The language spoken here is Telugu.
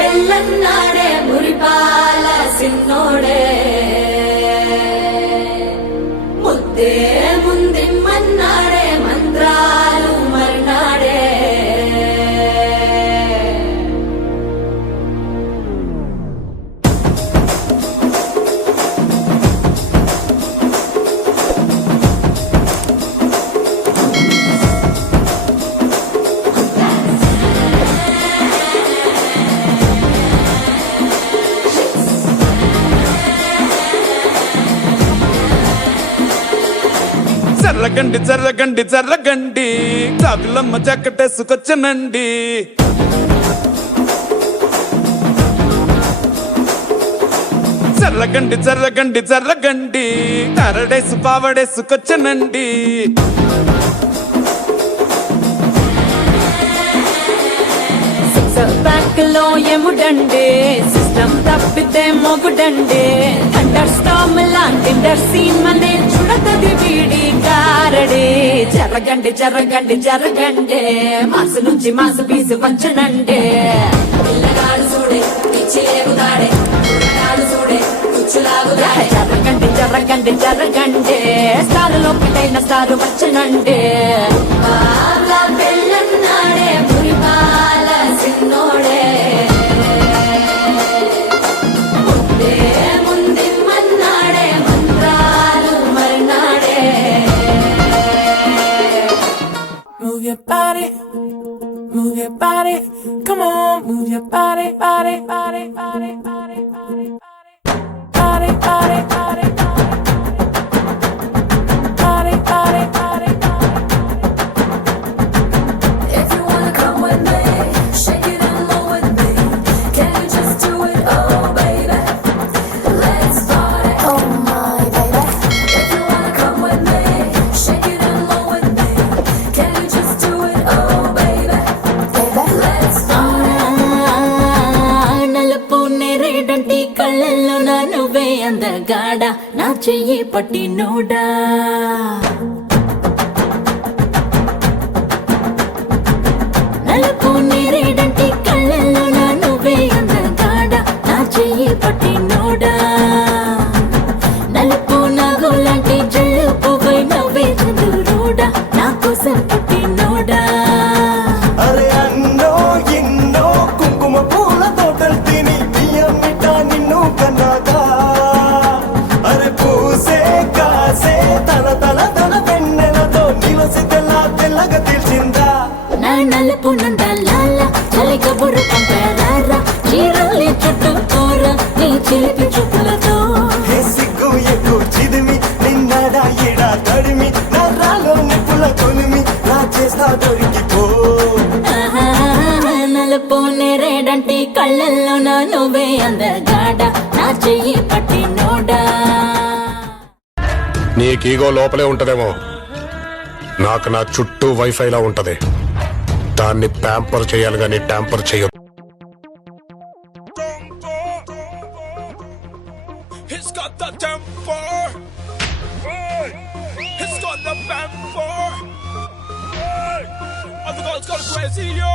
పెళ్ళన్నాడే మురిపాల సిన్నోడే ముద్దే ముందిమ్మన్నాడే మంత్రాలు మర్నాడే జర్రగండి జర్రగండి జర్రగండి కాకులమ్మ చక్కటేసుకొచ్చనండి జర్రగండి జర్రగండి జర్రగండి కరడేసు పావడేసుకొచ్చనండి బ్యాంక్ లో ఎముడండే సిస్టమ్ తప్పితే మొగుడండే థండర్ స్టామ్ లాంటి సీన్ మనే చూడతది వీడి కారడే జరగండి జరగండి జరగండే మాసు నుంచి మాసు పీసు వంచనండే పిల్లగాడు చూడే పిచ్చి ఎగుదాడే పిల్లగాడు చూడే కుచ్చులాగుదాడే జరగండి జరగండి జరగండే స్టార్ లో పిటైన స్టార్ వచ్చనండే పెళ్ళన్నాడే మురిపాల సిన్నోడే ముద్దే ముందిమ్మన్నాడే మంత్రాలు మర్నాడే Move your body, move your body, come on, move your body, body, body, body, body, body, body, body, body, body, body, body, If you wanna come with me, shake it and roll with me. Can you just do it, oh baby? Let's party, oh my baby. If you wanna come with me, shake it and roll with me. Can you just do it, oh baby? Let's party. నలుపు నేరేడంటి కళ్ళల్లో నా నువ్వే అందగాడ నా చెయ్యి పట్టి నోడా నలుపు నేరేడంటి కళ్ళల్లో నా నువ్వే అందగాడ నా చెయ్యి పట్టి నోడా నలుపు నాగులాంటి జల్లు పువ్వై నవ్వే చంద్రుడా నా కోసం పుట్టి నోడా అరే అన్నో ఎన్నో కుంకుమ పూల తోటలు తిని బియ్యమిట నిన్ను కన్నాగా అరే పూసే కాసే తన తన తన పెన్నెలతో నిలసి తెల్ల తెల్లగా తెలిసిందా నా నలుపు నందలాల చలిక బుర్ర పంపారా చీరలి చుట్టూ కూర నీ చిలిపి చూపులతో హే సిగ్గు ఎక్కు చిదిమి నిన్నడా ఎడా తడిమి నరాలో నిప్పుల కొలిమి నా చేస్తా దొరికిపో ఆహా, నలుపు నేరేడంటి కళ్ళల్లో నా నువ్వే అందగాడ నా చెయ్యి పట్టి నోడా నీకీగో లోపలే ఉంటదేమో నాకు నా చుట్టూ వైఫైలా ఉంటది దాన్ని ప్యాంపర్ చేయాలి గాని ట్యాంపర్ చేయొద్దు He's got the temper. Hey. He's got the pamper. Hey. And the girls got crazy, yo.